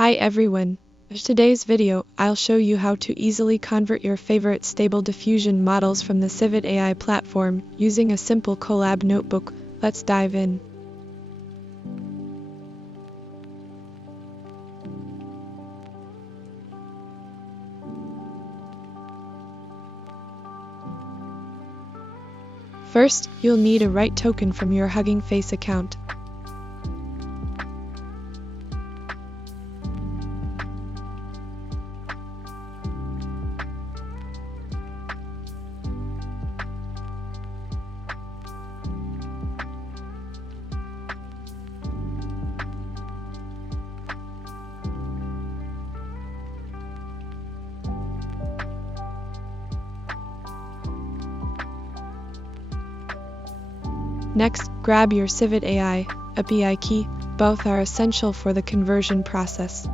Hi everyone. In today's video, I'll show you how to easily convert your favorite Stable Diffusion models from the Civitai AI platform using a simple Colab Notebook. Let's dive in. First, you'll need a right token from your Huggingface account. Next, grab your Civitai API key. Both are essential for the conversion process.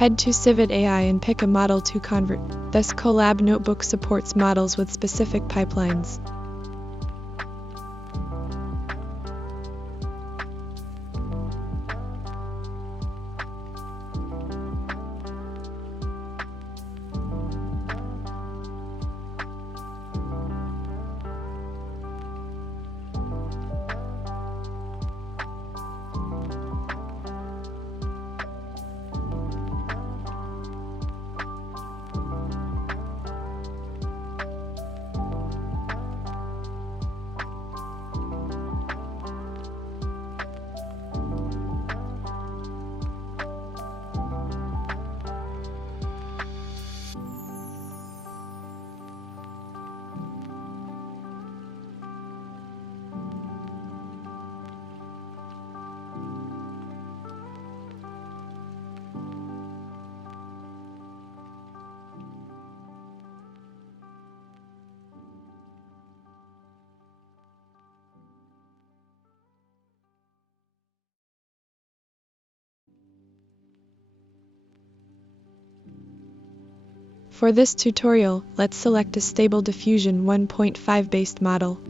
Head to Civitai AI and pick a model to convert. This Colab Notebook supports models with specific pipelines. For this tutorial, let's select a Stable Diffusion 1.5 based model.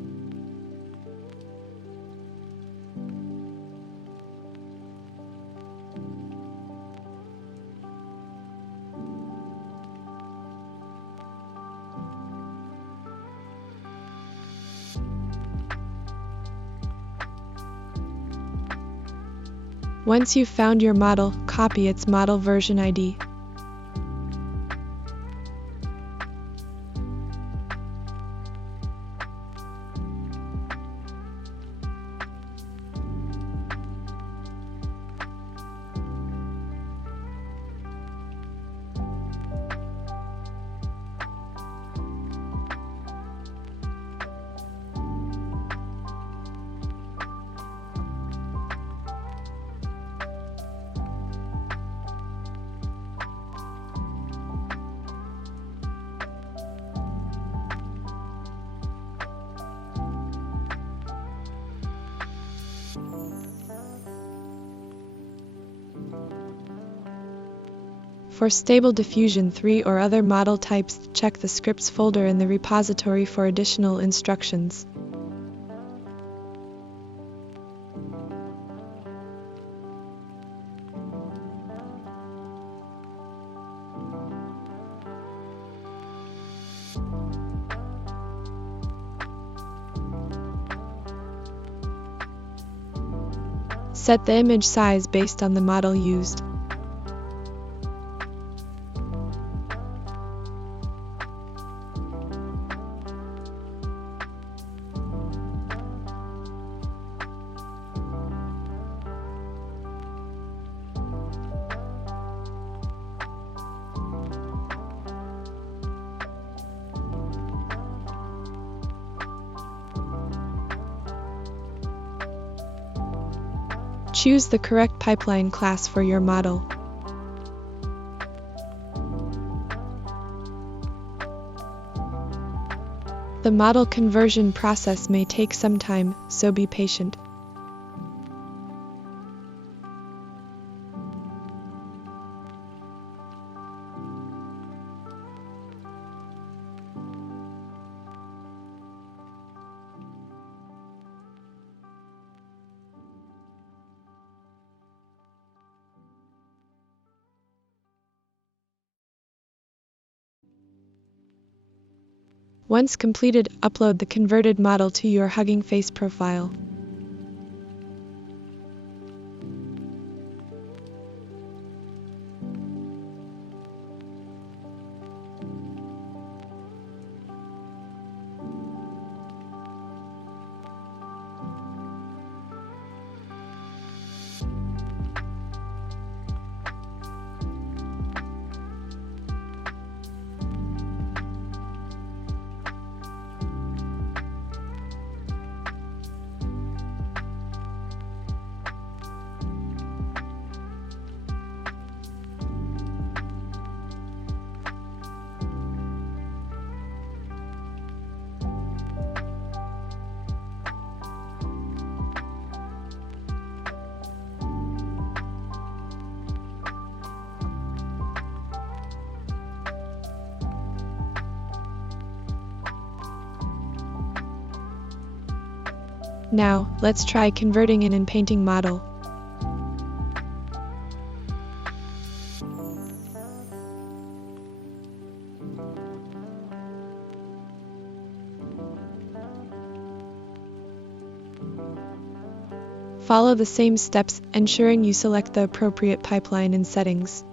Once you've found your model, copy its model version ID. For Stable Diffusion 3 or other model types, check the scripts folder in the repository for additional instructions. Set the image size based on the model used. Choose the correct pipeline class for your model. The model conversion process may take some time, so be patient. Once completed, upload the converted model to your Huggingface profile. Now, let's try converting an inpainting model. Follow the same steps, ensuring you select the appropriate pipeline and settings.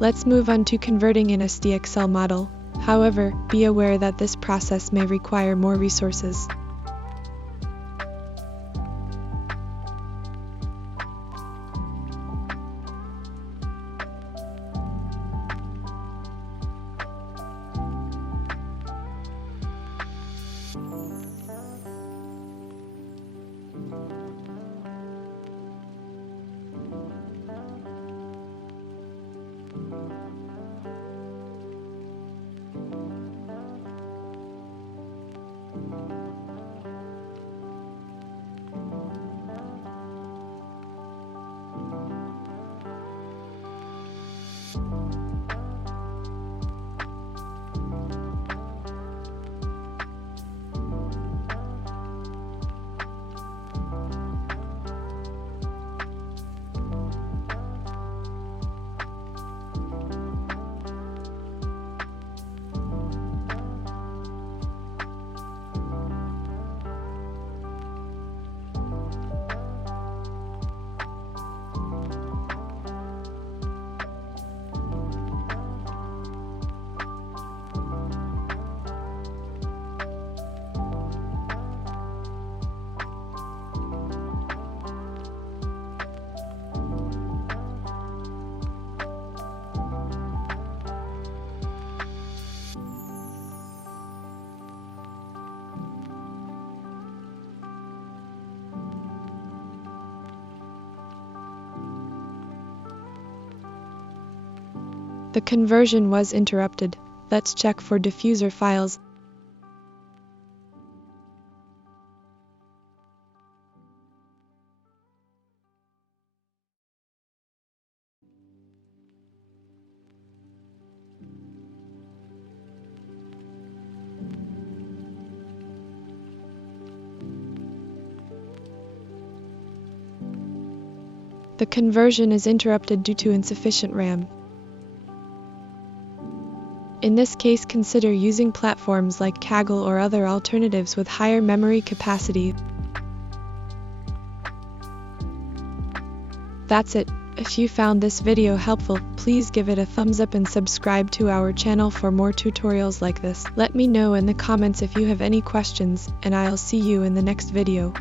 Let's move on to converting an SDXL model. However, be aware that this process may require more resources. The conversion was interrupted. Let's check for diffuser files. The conversion is interrupted due to insufficient RAM. In this case, consider using platforms like Kaggle or other alternatives with higher memory capacity. That's it. If you found this video helpful, please give it a thumbs up and subscribe to our channel for more tutorials like this. Let me know in the comments if you have any questions, and I'll see you in the next video.